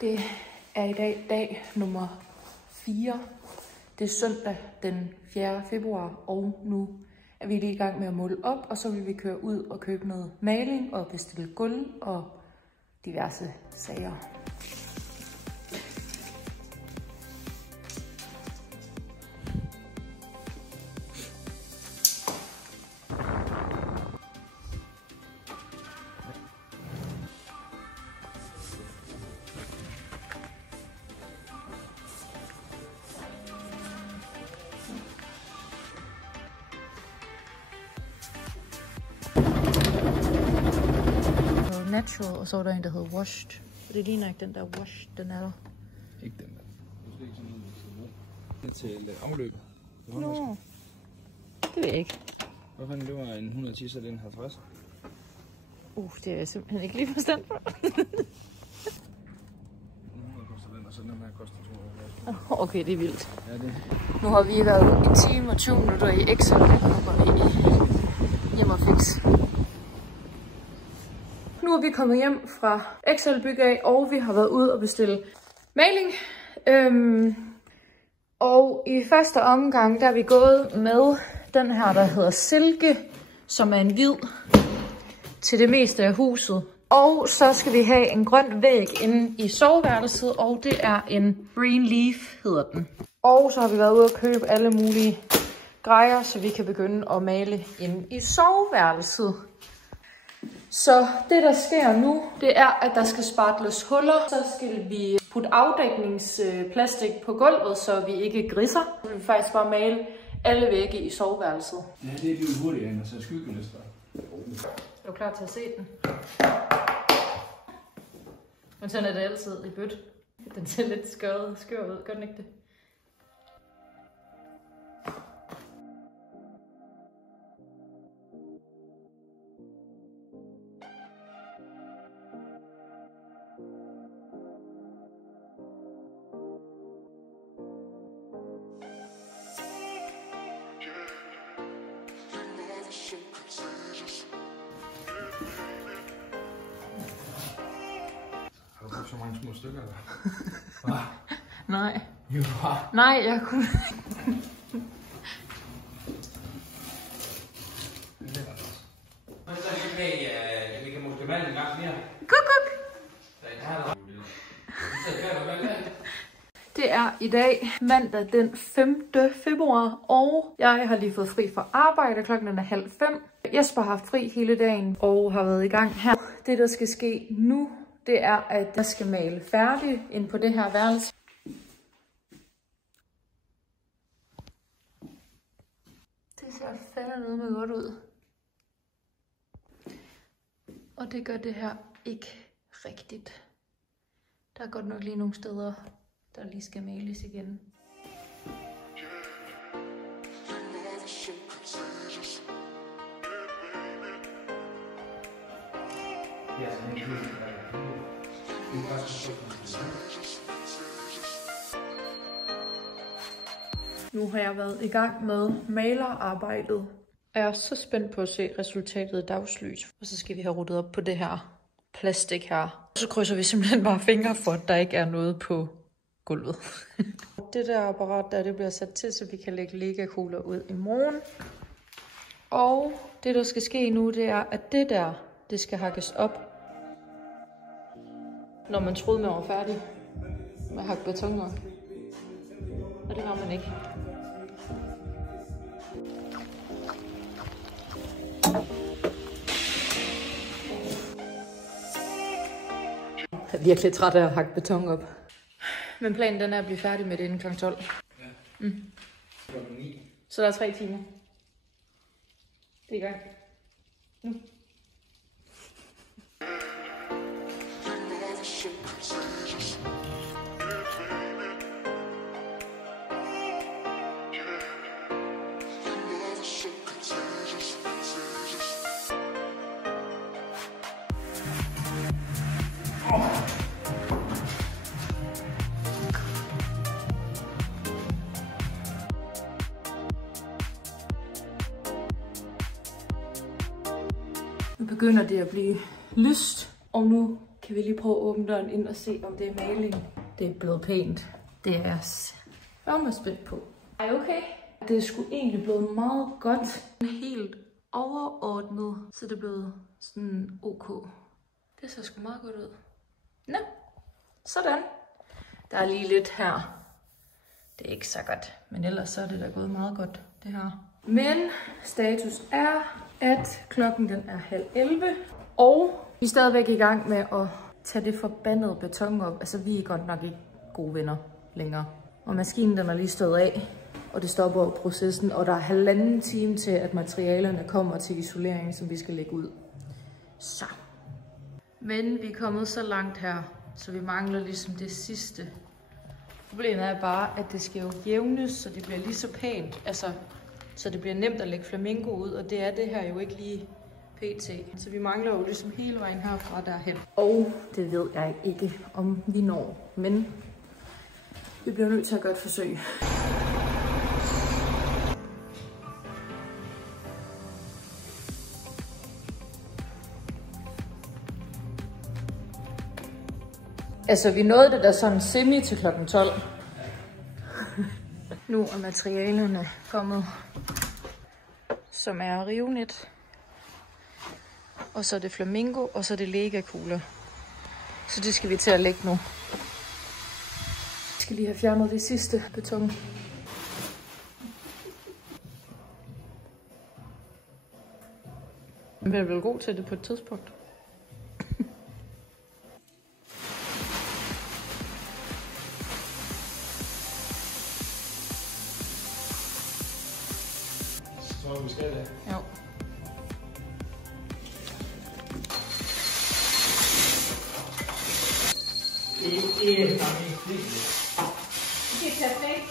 Det er i dag nummer 4. Det er søndag den 4. februar, og nu er vi lige i gang med at måle op, og så vil vi køre ud og købe noget maling og bestille gulv og diverse sager. Natural, og så var der en, der hed washed. Og det ligner ikke den der washed, den er der. Ikke den der. Det er ikke sådan noget, til afløb. Nå, det ved jeg ikke. Hvad fanden, det var en 110, så den 50? Det er jeg simpelthen ikke lige forstand på. 100 koster den, og så den her koster 200. Okay, det er vildt. Ja, det. Nu har vi været 1 time og 20 minutter i Excel, og nu går vi hjem og fix. Nu er vi kommet hjem fra Excel Bygge, og vi har været ude og bestille maling. Og i første omgang, der er vi gået med den her, der hedder Silke, som er en hvid til det meste af huset. Og så skal vi have en grøn væg inde i soveværelset, og det er en Green Leaf, hedder den. Og så har vi været ude og købe alle mulige grejer, så vi kan begynde at male inde i soveværelset. Så det, der sker nu, det er, at der skal spartles huller. Så skal vi putte afdækningsplastik på gulvet, så vi ikke grisser. Så vil vi faktisk bare male alle vægge i soveværelset. Ja, det er lidt hurtigere end at tage skyggelister. Er du klar til at se den? Men sådan er det altid i bødt. Den ser lidt skør ud, gør den ikke det? Har du brugt så mange små stykker, eller? Nej. Jo, har. Nej, jeg kunne Vi kan måske male en gang mere. Kuk. Det er i dag mandag den 5. februar, og jeg har lige fået fri fra arbejde. Klokken er 4:30. Jesper har haft fri hele dagen og har været i gang her. Det, der skal ske nu, det er, at jeg skal male færdig ind på det her værelse. Det ser fandme med godt ud. Og det gør det her ikke rigtigt. Der er godt nok lige nogle steder, der lige skal males igen. Nu har jeg været i gang med malerarbejdet. Jeg er så spændt på at se resultatet i dagslys. Og så skal vi have ryddet op på det her plastik her. Så krydser vi simpelthen bare fingre for, at der ikke er noget på gulvet. Det der apparat der, det bliver sat til, så vi kan lægge Lego-kugler ud i morgen. Og det, der skal ske nu, det er, at det der, det skal hakkes op. Når man troede, man var færdig med at hakke beton op. Og det var man ikke. Jeg er virkelig træt af at hakke beton op. Men planen den er at blive færdig med det inden kl. 12. Ja. Så der er 3 timer. Det er i gang. Nu. Nu begynder det at blive lyst, og nu Kan vi lige prøve at åbne døren ind og se, om det er maling? Det er blevet pænt. Det er jeg er spændt på. Ej, okay. Det er sgu egentlig blevet meget godt. Helt overordnet, så det er blevet sådan ok. Det ser sgu meget godt ud. Nå, sådan. Der er lige lidt her. Det er ikke så godt, men ellers så er det da gået meget godt, det her. Men status er, at klokken den er 10:30, og vi er stadigvæk i gang med at tage det forbandede beton op. Altså, vi er godt nok ikke gode venner længere. Og maskinen den er lige stået af, og det stopper processen, og der er 1,5 time til, at materialerne kommer til isolering, som vi skal lægge ud. Så. Men vi er kommet så langt her, så vi mangler ligesom det sidste. Problemet er bare, at det skal jo jævnes, så det bliver lige så pænt. Altså, så det bliver nemt at lægge flamingo ud, og det er det her jo ikke lige pt. Så vi mangler jo ligesom hele vejen herfra og derhen. Og det ved jeg ikke, om vi når, men vi bliver nødt til at gøre et forsøg. Altså, vi nåede det der sådan semi til klokken 12. Nu er materialerne kommet, som er rivnet. Og så er det flamingo, og så er det Lega-kugler. Så det skal vi til at lægge nu. Vi skal lige have fjernet det sidste beton. Jeg bliver vel god til det på et tidspunkt. Så vi skal det. Jo. Det er perfekt.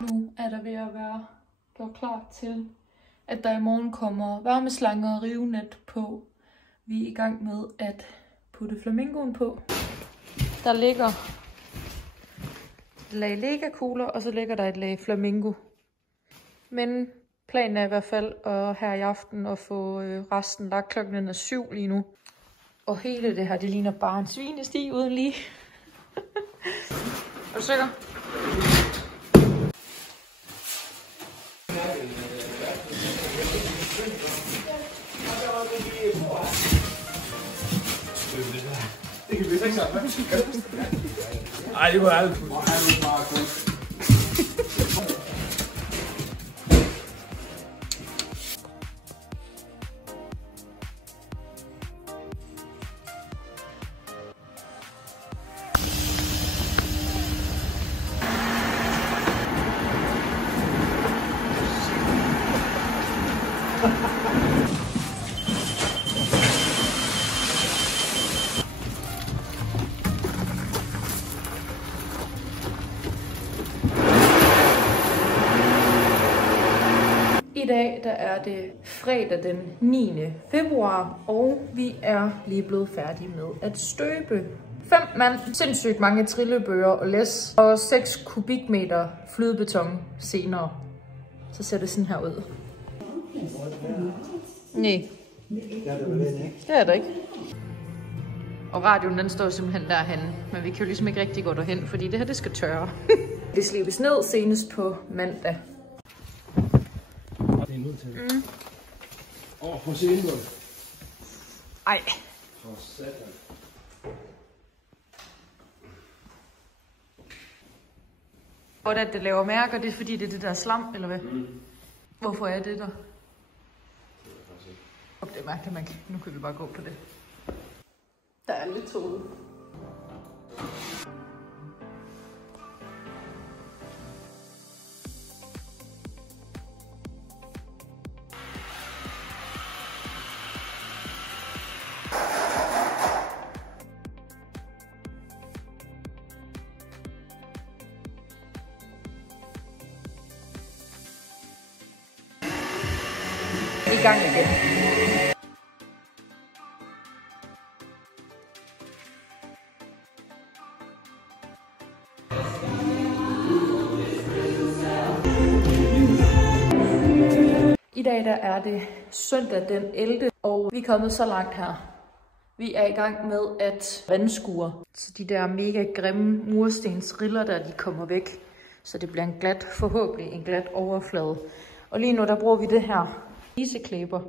Nu er der ved at være gjort klar til, at der i morgen kommer varmeslanger og rivenet på. Vi er i gang med at putte flamingoen på. Der ligger et lag Lega-kugler, og så ligger der et lag flamingo. Men planen er i hvert fald her i aften at få resten lagt. Klokken er 7 lige nu. Og hele det her, det ligner bare en svinesti uden lige. Er du sikker? Ej, det var alt. I dag der er det fredag den 9. februar, og vi er lige blevet færdige med at støbe. 5 mand, sindssygt mange trillebøger og læs, og 6 kubikmeter flydebeton senere. Så ser det sådan her ud. Nej, det er det ikke. Og radioen den står simpelthen derhenne, men vi kan jo ligesom ikke rigtig gå derhen, fordi det her det skal tørre. Det slibes ned senest på mandag. Det er nødt til. Prøv at se indgået. Ej. For satan. Hvordan det laver mærker, det er fordi det er det der slam, eller hvad? Hvorfor er det der? Det er mærkeligt, man kan. Nu kan vi bare gå på det. Der er lidt sol. I gang igen. I dag der er det søndag den 11. og vi er kommet så langt her. Vi er i gang med at vandskure, så de der mega grimme murstensriller der, de kommer væk. Så det bliver en glat, forhåbentlig en glat overflade. Og lige nu der bruger vi det her iseklæber,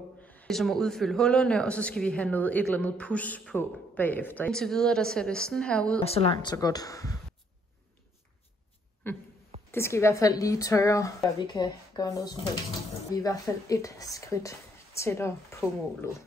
ligesom at udfylde hullerne, og så skal vi have noget et eller andet pus på bagefter. Indtil videre der ser det sådan her ud, og så langt så godt. Det skal i hvert fald lige tørre, før vi kan gøre noget som helst. Vi er i hvert fald et skridt tættere på målet.